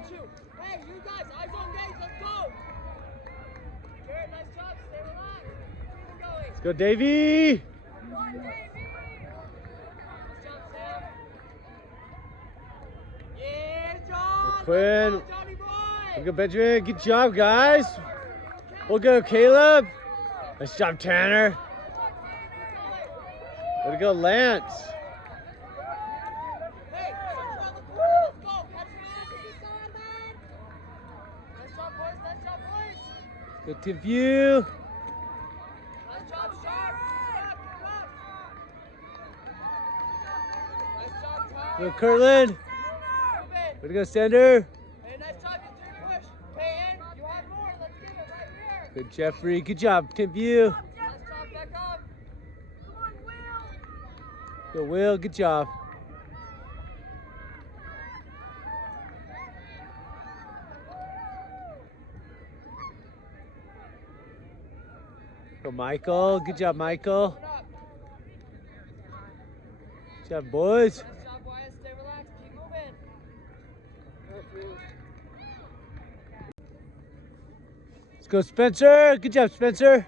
get you. Hey, you guys, eyes on gates, let's go. Garrett, nice job, stay relaxed. Keep it going. Let's go, Davey. Come on, Davey. Nice job, Sam. Yeah, John. Quinn. Let's go, Johnny boy. Let's go, Benjamin. Good job, guys. We'll go, Caleb. Nice job, Tanner. Way to go, Lance. Hey, let's go. Catch it. Nice job, boys. Nice job, boys. Good Timpview. Nice job, Sharp. Nice job, Ty. Go, Kirtland. Way to go, Sander. Hey, nice job, you three push. Peyton, you have more. Let's give it right here. Good, Jeffrey. Good job, Timpview. Nice job, back up. Come on, Will. Go, Will. Good job. Go, Michael. Good job, Michael. Good job, boys. Nice job, Wyatt. Stay relaxed. Keep moving. Let's go, Spencer. Good job, Spencer.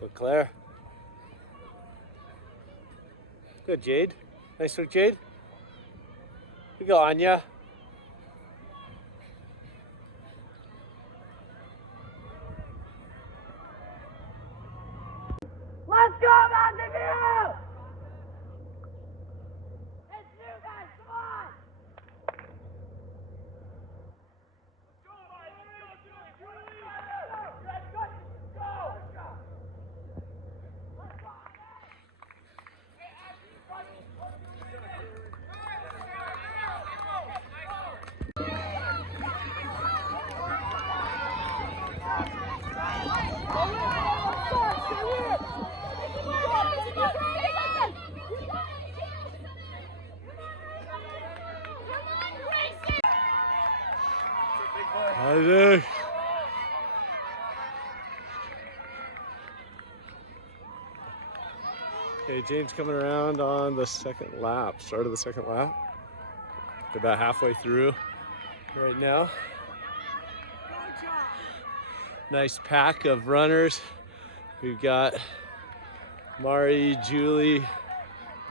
Go, Claire. Good, Jade. Nice work, Jade. Good go, Anya. Let's go, Mountain View! It's you guys, come on! Hi there. Okay, James coming around on the second lap, start of the second lap. We're about halfway through right now. Nice pack of runners. We've got Mari, Julie,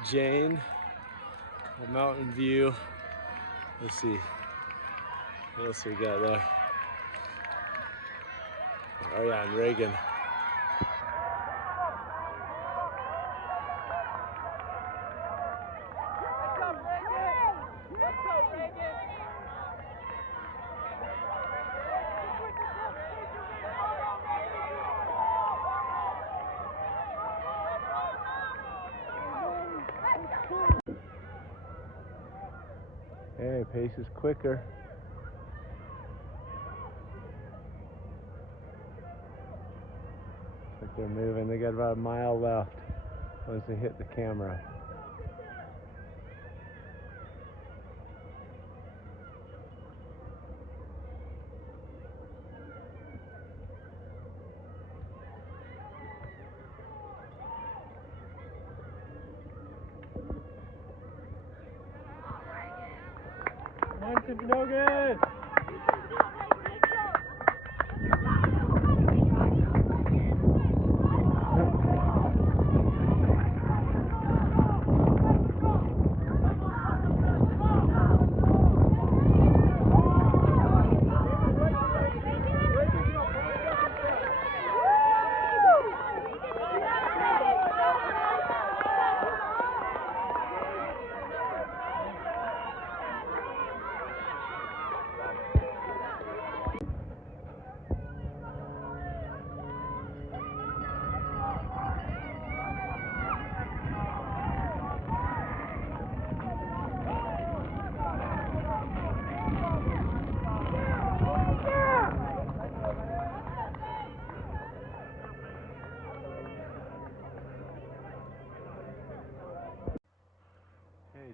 Jane, Mountain View. Let's see, what else we got there? Oh yeah, and Raygan. Hey, pace is quicker. Like they're moving. They got about a mile left once they hit the camera. Come on, Timpanogos!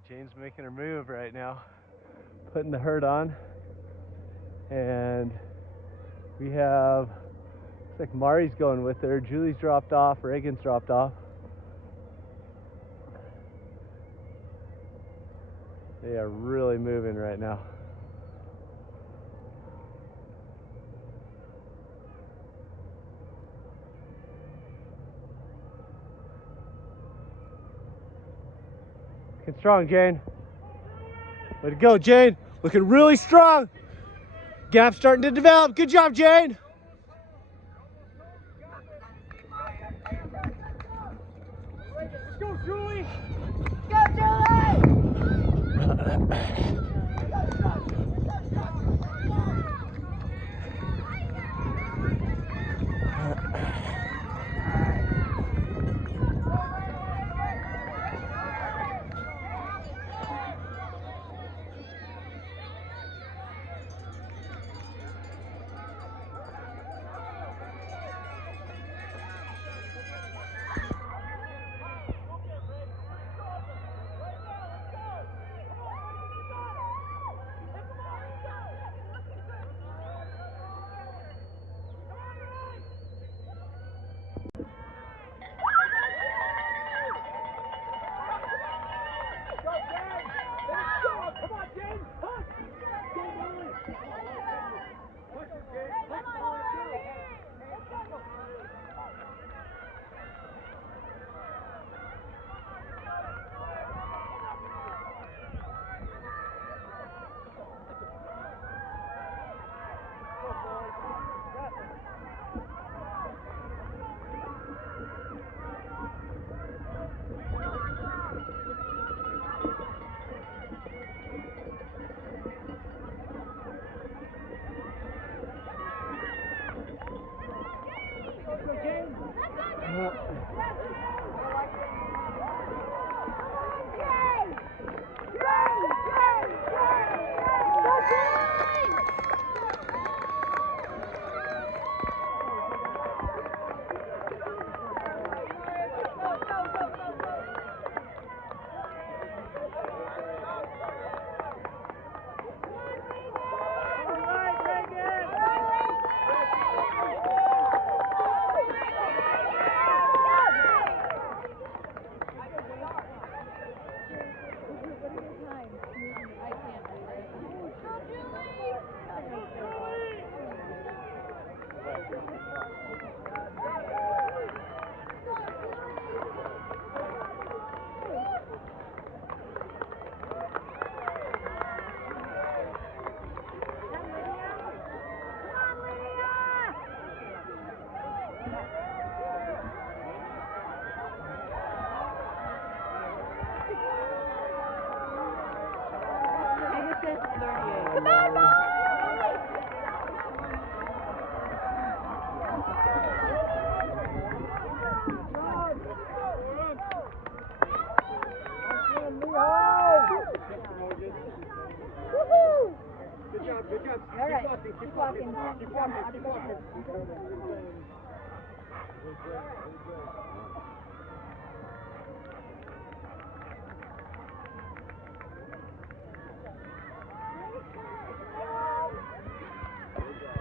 Jane's making her move right now, putting the hurt on, and we have, looks like Mari's going with her, Julie's dropped off, Raygan's dropped off. They are really moving right now. Looking strong, Jane. Way to go, Jane. Looking really strong. Gap starting to develop. Good job, Jane. Let's go, Julie. Go, Julie.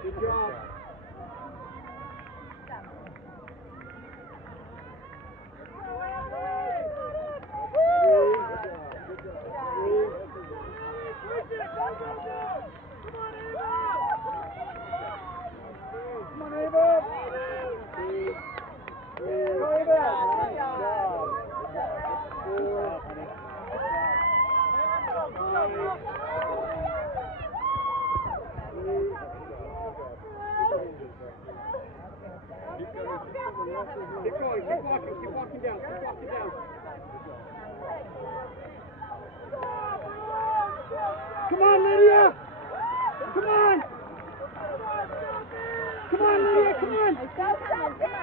Good job. Keep going, keep walking down, Come on, Lydia! Come on! Come on, Lydia, come on! Good job, Lydia!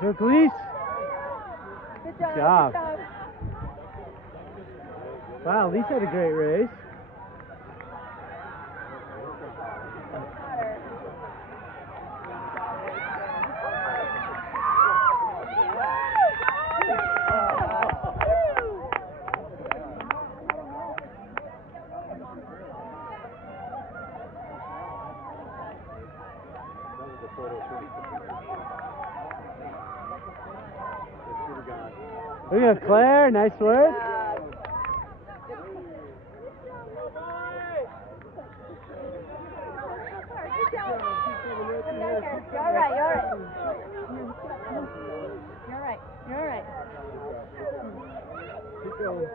Good job. Good job. Wow, Lisa had a great race. Look at Claire, nice work. You're all right. Keep going.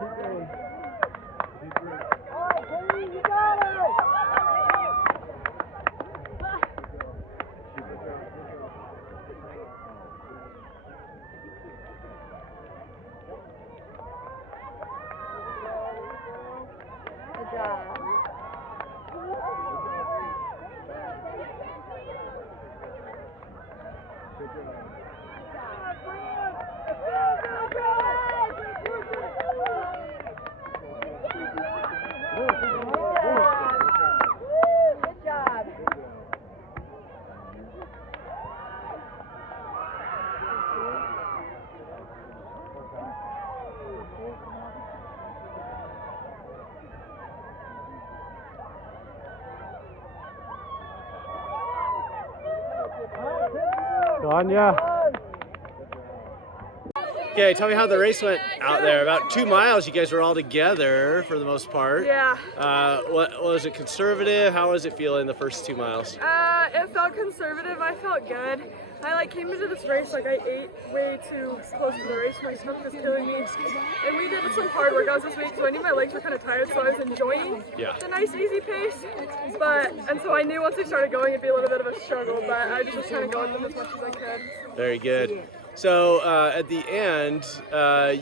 You got it! Good job. Anya. Okay, tell me how the race went out there. About 2 miles, you guys were all together for the most part. Yeah. What was it, conservative? How was it feeling the first 2 miles? It felt conservative. I felt good. I came into this race I ate way too close to the race. My stomach was killing me. And we did some hard workouts this week, so I knew my legs were kind of tired, so I was enjoying the nice easy pace. And so I knew once I started going it'd be a little bit of a struggle, but I just was trying to go with them as much as I could. Very good. So at the end,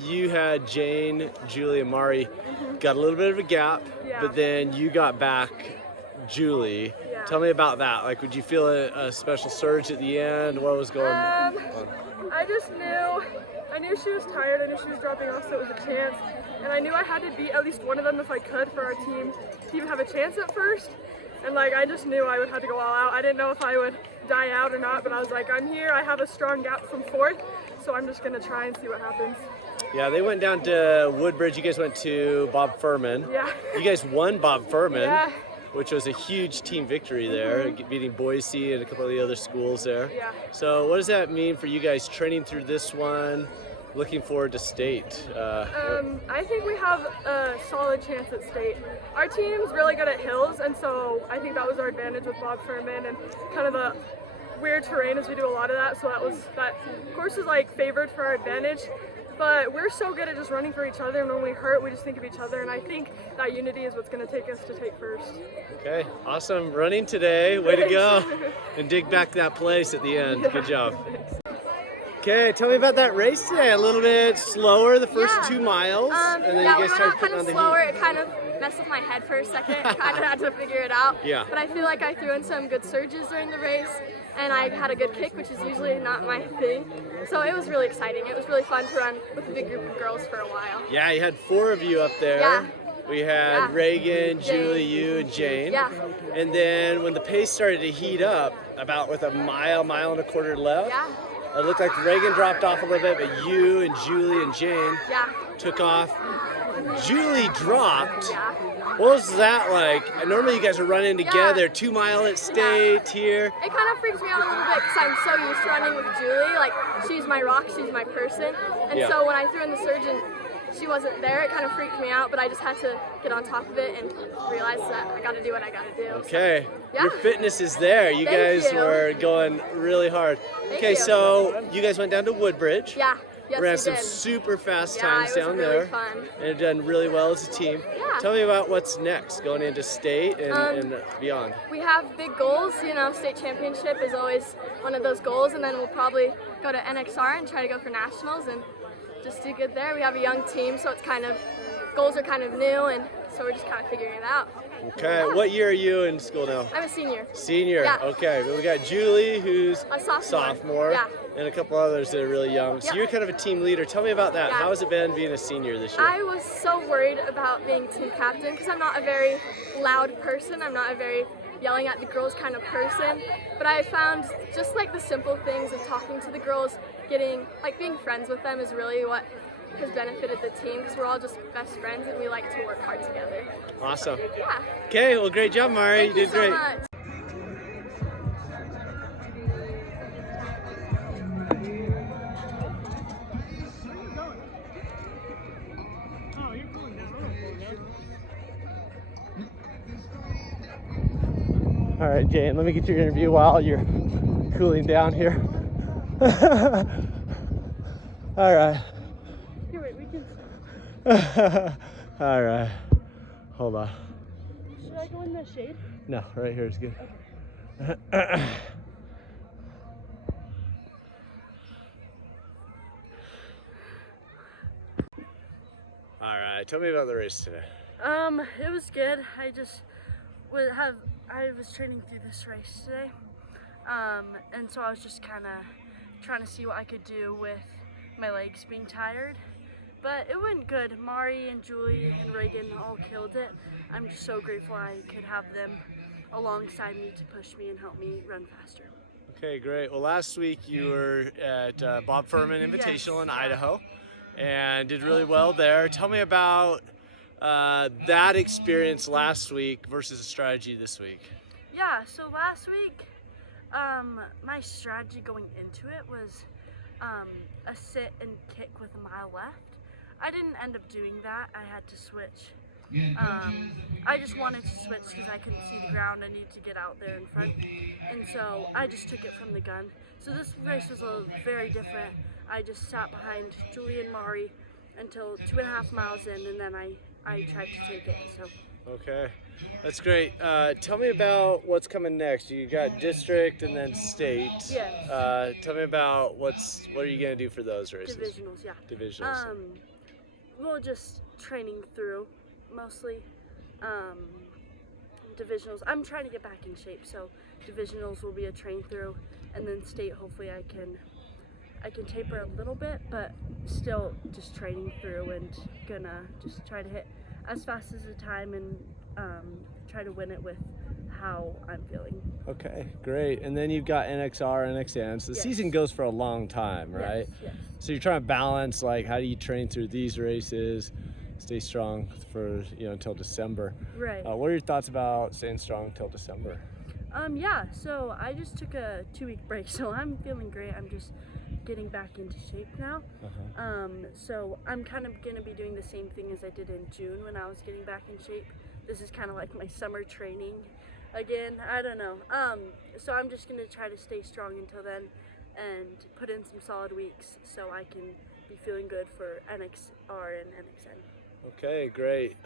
you had Jane, Julie, and Mari got a little bit of a gap, but then you got back Julie. Tell me about that. Would you feel a special surge at the end? What was going on? I just knew. I knew she was tired. I knew she was dropping off, so it was a chance. And I knew I had to beat at least one of them if I could for our team to even have a chance at first. And I just knew I would have to go all out. I didn't know if I would die out or not, but I was like, I'm here. I have a strong gap from fourth, so I'm just gonna try and see what happens. Yeah, they went down to Woodbridge. You guys went to Bob Furman. Yeah. You guys won Bob Furman. Yeah. Which was a huge team victory there, beating Boise and a couple of the other schools there. Yeah. So what does that mean for you guys training through this one, looking forward to state? I think we have a solid chance at state. Our team's really good at hills, and so I think that was our advantage with Bob Furman and kind of the weird terrain as we do a lot of that. So that course is favored for our advantage. but we're so good at just running for each other, and when we hurt, we just think of each other, and I think that unity is what's going to take us to take first. Okay, awesome running today. Way to go. And dig back that place at the end. Good job. Okay, tell me about that race today. A little bit slower the first 2 miles, and then you guys started putting on the slower, heat. it kind of messed with my head for a second. Kind of had to figure it out. Yeah. But I feel like I threw in some good surges during the race, and I had a good kick, which is usually not my thing. So it was really exciting. It was really fun to run with a big group of girls for a while. Yeah, you had 4 of you up there. Yeah. We had Raygan, Julie, you, and Jane. Yeah. And then when the pace started to heat up, about with a mile and a quarter left, it looked like Raygan dropped off a little bit, but you and Julie and Jane took off. Julie dropped. What was that like? Normally you guys are running together, 2 mile at state here. It kind of freaks me out a little bit because I'm so used to running with Julie. Like, she's my rock, she's my person. And so when I threw in the surge and she wasn't there, it kind of freaked me out, but I just had to get on top of it and realize that I got to do what I got to do. Okay, so, your fitness is there. You guys were going really hard. Okay, so you guys went down to Woodbridge. Yeah. Yes, ran some super fast times down there. Really fun. And have done really well as a team. Yeah. Tell me about what's next going into state and beyond. We have big goals. You know, state championship is always one of those goals, and then we'll probably go to NXR and try to go for nationals and just do good there. We have a young team, so it's kind of, goals are kind of new, and so we're just kind of figuring it out. Okay, what year are you in school now? I'm a senior. Senior, okay. But we got Julie, who's a sophomore. And a couple others that are really young. So you're kind of a team leader. Tell me about that. How has it been being a senior this year? I was so worried about being team captain because I'm not a very loud person. I'm not a very yelling at the girls kind of person. But I found just like the simple things of talking to the girls, being friends with them is really what has benefited the team because we're all just best friends and we like to work hard together. Awesome. Yeah. Okay, well, great job, Mari. You did great. Much. All right, Jane, let me get your interview while you're cooling down here. All right. Here, wait, we can. All right. Hold on. Should I go in the shade? No, right here is good. Okay. All right, tell me about the race today. It was good. I was training through this race today, and so I was just kind of trying to see what I could do with my legs being tired, but it went good. Mari and Julie and Raygan all killed it. I'm just so grateful I could have them alongside me to push me and help me run faster. Okay, great. Well, last week you were at Bob Furman Invitational in Idaho and did really well there. Tell me about that experience last week versus the strategy this week. Yeah, so last week, my strategy going into it was a sit and kick with a mile left. I didn't end up doing that. I had to switch. I just wanted to switch because I couldn't see the ground. I needed to get out there in front. And so I just took it from the gun. So this race was very different. I just sat behind Julie and Mari until 2.5 miles in, and then I tried to take it. So. Okay, that's great. Tell me about what's coming next. You got district and then state. Yes. Tell me about what are you gonna do for those races? Divisionals, yeah. Divisionals. Well, just training through mostly. Divisionals. I'm trying to get back in shape, so divisionals will be a train through, and then state. Hopefully, I can taper a little bit, but still just training through and gonna just try to hit as fast as the time and try to win it with how I'm feeling. Okay, great. And then you've got NXR, NXN. So the season goes for a long time, right? Yes. So you're trying to balance, like, how do you train through these races, stay strong for, until December. Right. What are your thoughts about staying strong until December? Yeah, so I just took a 2-week break, so I'm feeling great. I'm just getting back into shape now. So I'm kind of going to be doing the same thing as I did in June when I was getting back in shape. This is kind of like my summer training again. I don't know. So I'm just going to try to stay strong until then and put in some solid weeks so I can be feeling good for NXR and NXN. Okay, great.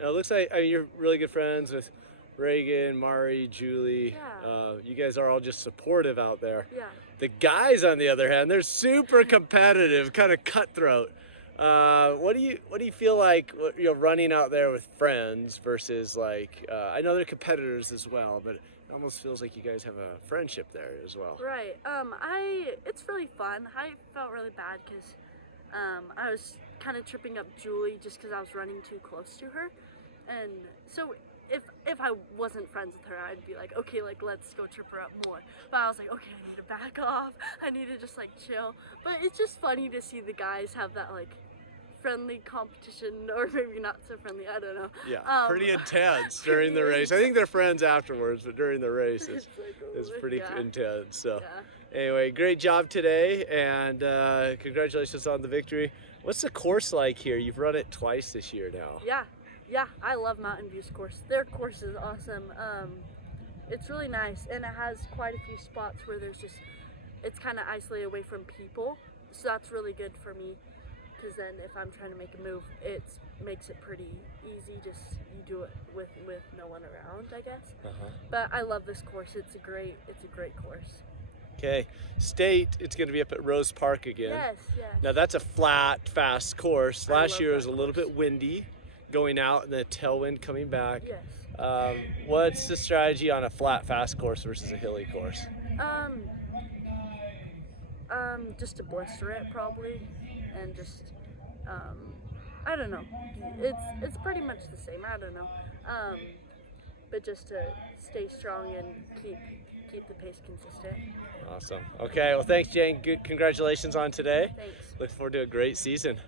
It looks like, I mean, you're really good friends with Raygan, Mari, Julie. Yeah. You guys are all just supportive out there. Yeah. The guys, on the other hand, they're super competitive, kind of cutthroat. What do you feel like, you know, running out there with friends versus like, I know they're competitors as well, but it almost feels like you guys have a friendship there as well. Right. It's really fun. I felt really bad because I was kind of tripping up Julie just because I was running too close to her, and so if I wasn't friends with her, I'd be like, okay, like let's go trip her up more. But I was like, okay, I need to back off. I need to just like chill. But it's just funny to see the guys have that like friendly competition, or maybe not so friendly, I don't know. Yeah, pretty intense during the race. I think they're friends afterwards, but during the race it's pretty intense. So anyway, great job today, and congratulations on the victory. What's the course like here? You've run it twice this year now. Yeah, I love Mountain View's course. Their course is awesome. It's really nice, and it has quite a few spots where it's kind of isolated away from people, so that's really good for me. Because then if I'm trying to make a move, it makes it pretty easy. Just you do it with no one around, I guess. But I love this course. It's a great course. Okay, state, it's going to be up at Rose Park again. Yes. Now that's a flat, fast course. Last year it was a little course. bit windy going out and then a tailwind coming back. Yes. What's the strategy on a flat, fast course versus a hilly course? Just to blister it probably, and just I don't know. It's pretty much the same. I don't know. But just to stay strong and keep the pace consistent. Awesome. Okay, well thanks Jane. Good, congratulations on today. Thanks. Look forward to a great season.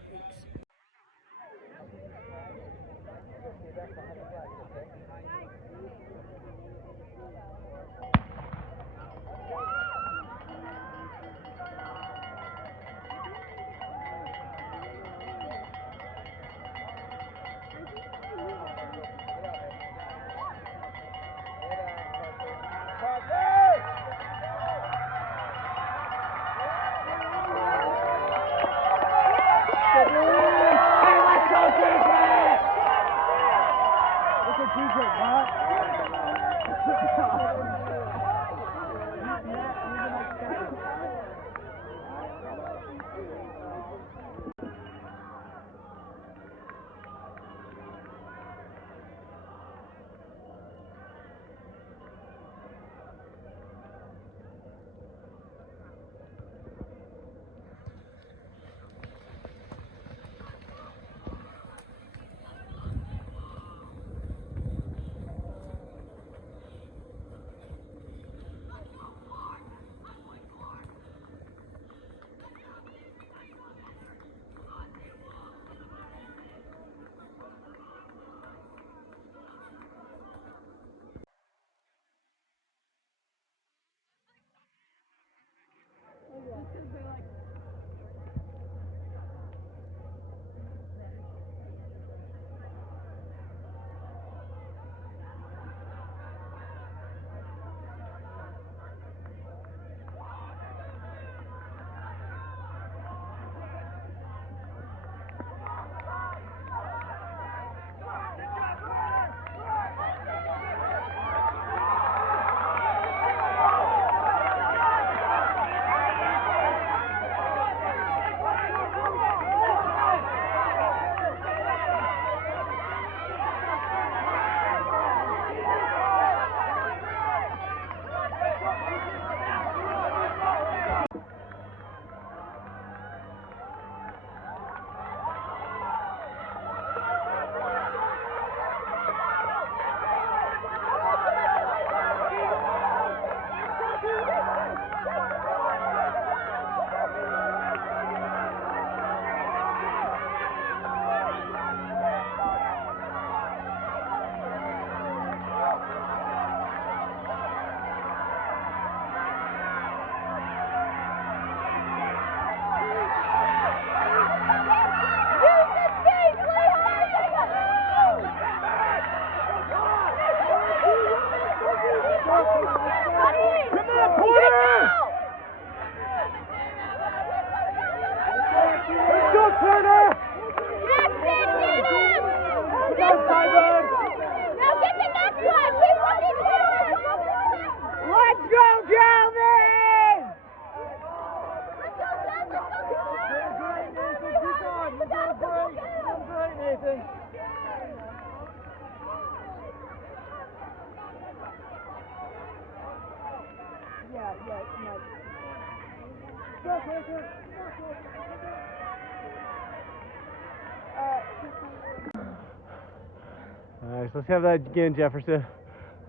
Nice. Let's have that again, Jefferson.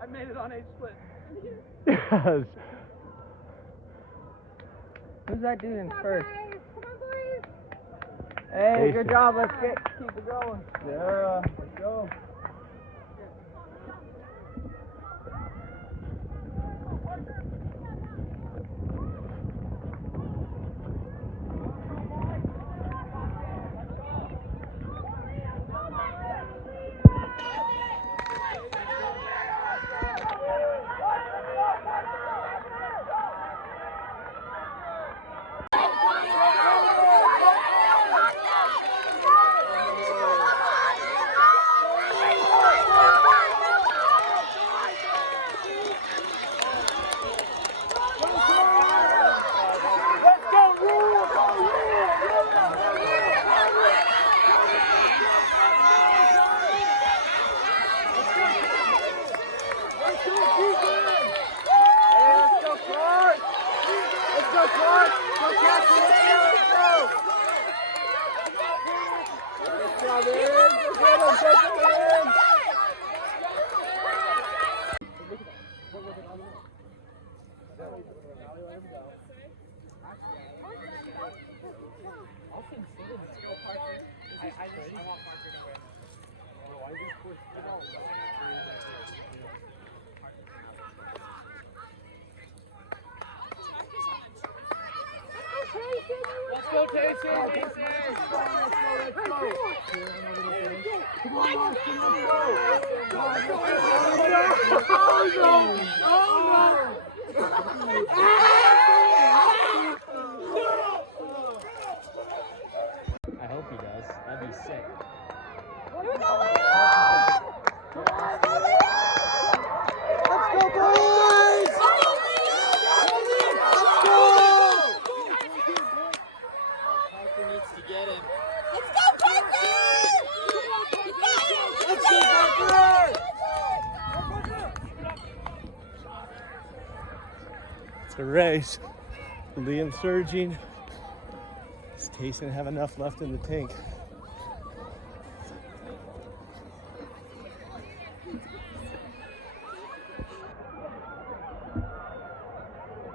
I made it on 8 split. Yes. Who's that dude in first? Hey, good job. Let's keep it going. Sarah, let's go. Let's go, Tayson! Let's go! Come on, Austin, let's go! I hope he does. That'd be sick. Here we go, Lehi! Let's go, boys! Let's go! Parker needs to get him. Let's go, Parker! Let's go, Parker! It's a race. Liam surging. Does Tayson have enough left in the tank?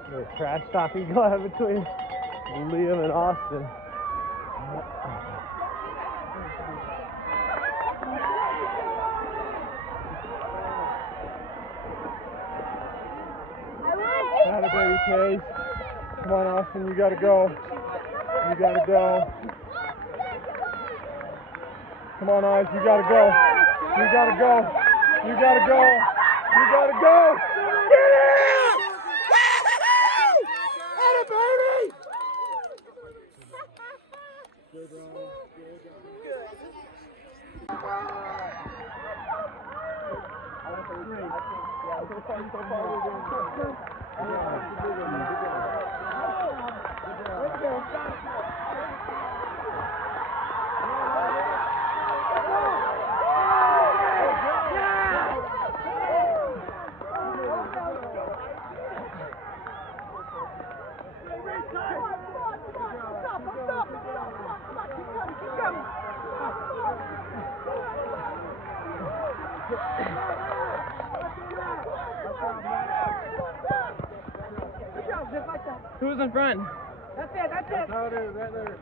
There's a trash talking going on between Liam and Austin. Atta baby Tays. Come on, Austin, you gotta go. You gotta go. Come on, Oz, you gotta go. You gotta go. You gotta go. You gotta go. Get it! Atta baby! Who's in front? That's it, that's it. Right there, right there.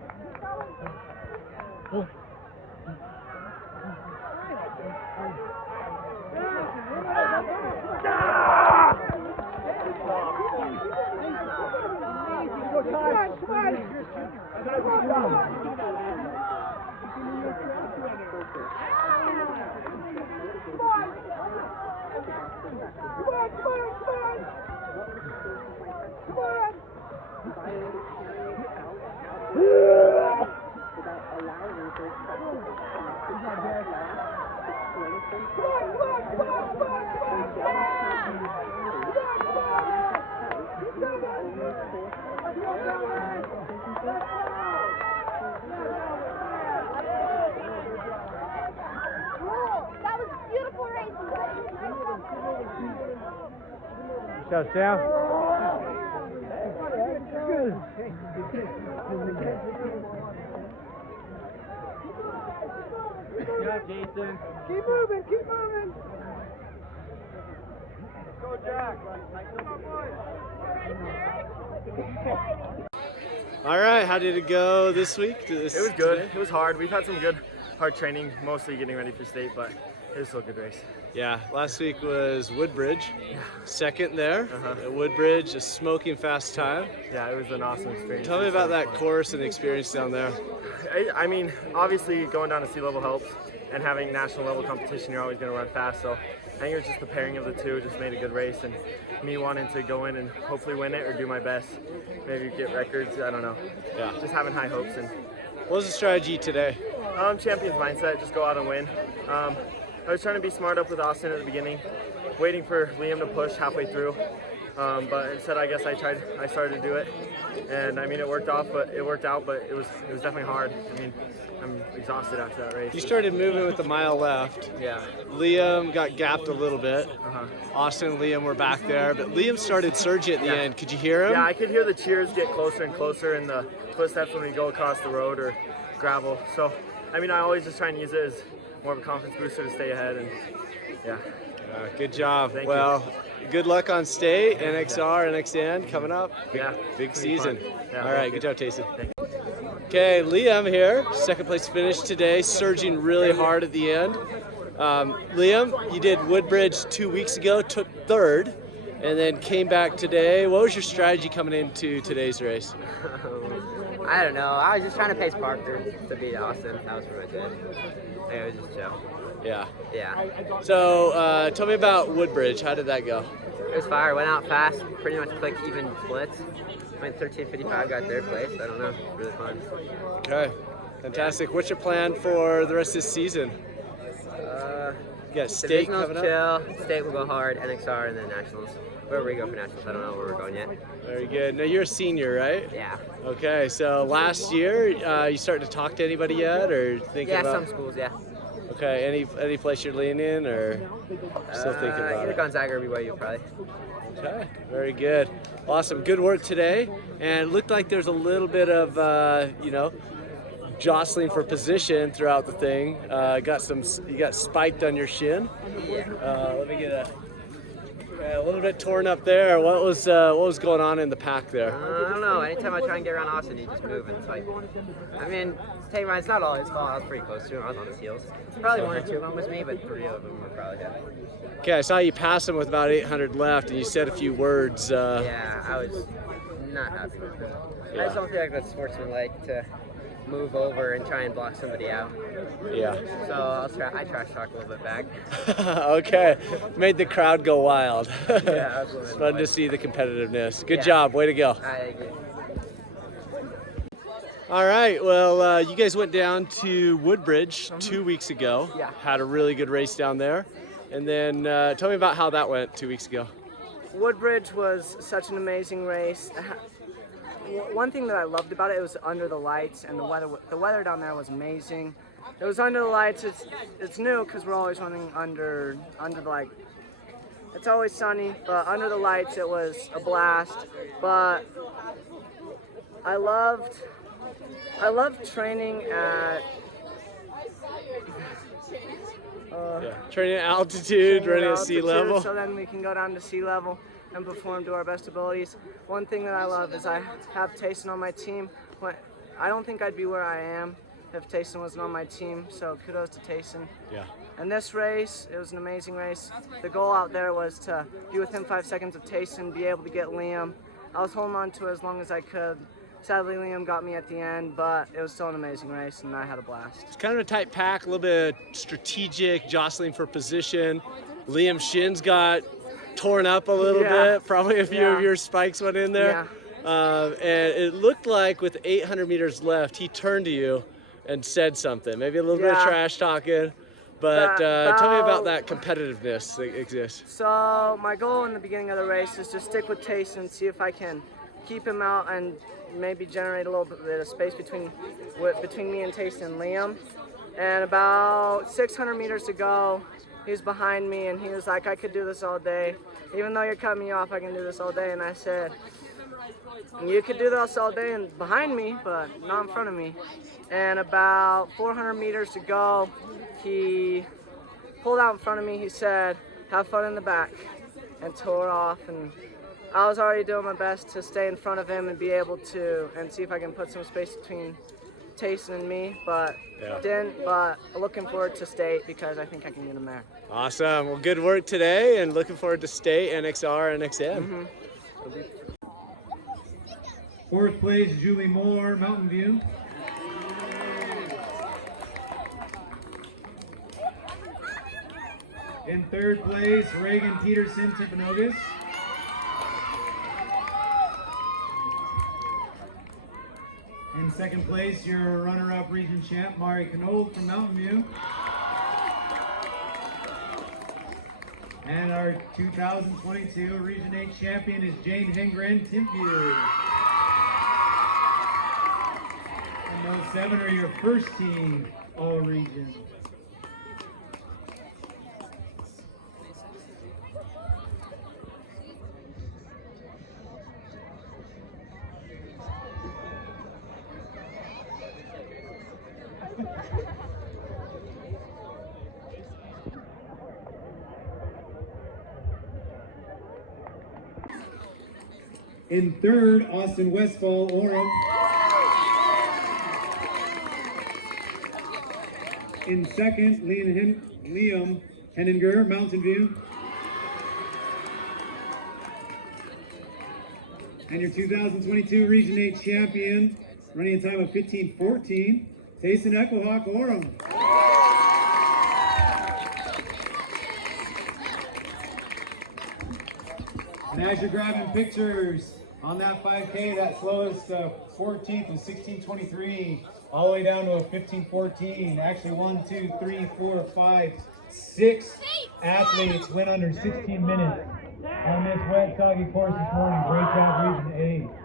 That was beautiful racing, buddy. Shut down. Good. good. Good job, Jason. Keep moving, keep moving. Go, Jack. Come on, boys. All right, how did it go this week? It was good. It was hard. We've had some good, hard training, mostly getting ready for state, but it was still a good race. Yeah, last week was Woodbridge, second there at Woodbridge, a smoking fast time. Yeah, it was an awesome experience. Tell me about that course and the experience down there. I mean, obviously going down to sea level helps, and having national level competition, you're always going to run fast. So I think it was just the pairing of the two just made a good race, and me wanting to go in and hopefully win it or do my best, maybe get records. I don't know. Yeah. Just having high hopes. And what was the strategy today? Champion's mindset, just go out and win. I was trying to be smart up with Austin at the beginning, waiting for Liam to push halfway through. But instead, I guess I started to do it, and I mean it worked out, but it was definitely hard. I mean, I'm exhausted after that race. You started moving with the mile left. Yeah. Liam got gapped a little bit. Austin and Liam were back there, but Liam started surging at the end. Could you hear him? Yeah, I could hear the cheers get closer and closer in the footsteps when we go across the road or gravel. So, I mean, I always just try and use it as more of a confidence booster to stay ahead, and yeah. Good job. Thank you. Good luck on state, NXR, NXN coming up. Big season. Yeah, all right, good job, Tayson. Okay, Liam here, second place finish today, surging really hard at the end. Liam, you did Woodbridge 2 weeks ago, took third, and then came back today. What was your strategy coming into today's race? I don't know. I was just trying to pace Parker to beat Austin. That was pretty much it. It was just chill. Yeah. Yeah. So tell me about Woodbridge. How did that go? It was fire. Went out fast. Pretty much clicked even splits. Went 13:55. Got third place. I don't know. It was really fun. Okay. Fantastic. What's your plan for the rest of this season? You got state coming up? Chill. State will go hard. NXR and then nationals. Wherever we go for nationals, I don't know where we're going yet. Very good. Now you're a senior, right? Yeah. Okay. So last year, you starting to talk to anybody yet, or thinking about? Yeah, some schools. Yeah. Okay. Any place you're leaning, or still thinking about either it? Gonzaga or BYU, probably. Okay. Very good. Awesome. Good work today. And it looked like there's a little bit of, jostling for position throughout the thing. You got spiked on your shin. Yeah. Let me get a little bit torn up there. What was going on in the pack there? I don't know. Anytime I try and get around Austin, he just moves. And it's like, I mean, take mine. It's not all his fault. I was pretty close to him. I was on his heels. Probably one or two of them was me, but 3 of them were probably him. Okay, I saw you pass him with about 800 left, and you said a few words. Yeah, I was not happy with it. Yeah. I just don't feel like that's sportsmanlike to move over and try and block somebody out. Yeah. So I trash talk a little bit back. Okay, made the crowd go wild. Yeah, absolutely. It's fun to see the competitiveness. Good job, way to go. All right, well, you guys went down to Woodbridge 2 weeks ago. Yeah. Had a really good race down there. And then tell me about how that went 2 weeks ago. Woodbridge was such an amazing race. One thing that I loved about it was under the lights, and the weather down there was amazing. It was under the lights. It's new because we're always running under the light. It's always sunny, but under the lights it was a blast. But I loved training at training at altitude, running at sea level. So then we can go down to sea level and perform to our best abilities. One thing that I love is I have Tayson on my team. I don't think I'd be where I am if Tayson wasn't on my team, so kudos to Tayson. Yeah. And this race, it was an amazing race. The goal out there was to be within 5 seconds of Tayson, be able to get Liam. I was holding on to it as long as I could. Sadly, Liam got me at the end, but it was still an amazing race, and I had a blast. It's kind of a tight pack, a little bit strategic, jostling for position. Liam's shins got torn up a little bit. Probably a few of your spikes went in there. Yeah. And it looked like with 800 meters left, he turned to you and said something. Maybe a little bit of trash talking. But tell me about that competitiveness that exists. So my goal in the beginning of the race is to stick with Tayson, see if I can keep him out and maybe generate a little bit of space between me and Tayson and Liam. And about 600 meters to go, he was behind me and he was like, I could do this all day. Even though you're cutting me off, I can do this all day. And I said, And you could do this all day and behind me, but not in front of me. And about 400 meters to go, he pulled out in front of me. He said, "Have fun in the back," and tore off. And I was already doing my best to stay in front of him and be able to, and see if I can put some space between Tayson and me, but didn't. But looking forward to state because I think I can get him there. Awesome. Well, good work today, and looking forward to state, NXR, NXM. Fourth place, Julie Moore, Mountain View. In third place, Raygan Peterson, Timpanogos. In second place, your runner-up region champ, Konold from Mountain View. And our 2022 Region 8 champion is Jane Hedengren, Timpview. And those 7 are your first team all-region. In third, Austin Westfall, Orem. In second, Liam Heninger, Mountain View. And your 2022 Region 8 champion, running a time of 15:14, Tayson Echohawk, Orem. And as you're grabbing pictures on that 5K, that slowest 14th was 16:23, all the way down to a 15:14. Actually, 1, 2, 3, 4, 5, 6 athletes went under 16 minutes on this wet, soggy course this morning. Great job, Region 8.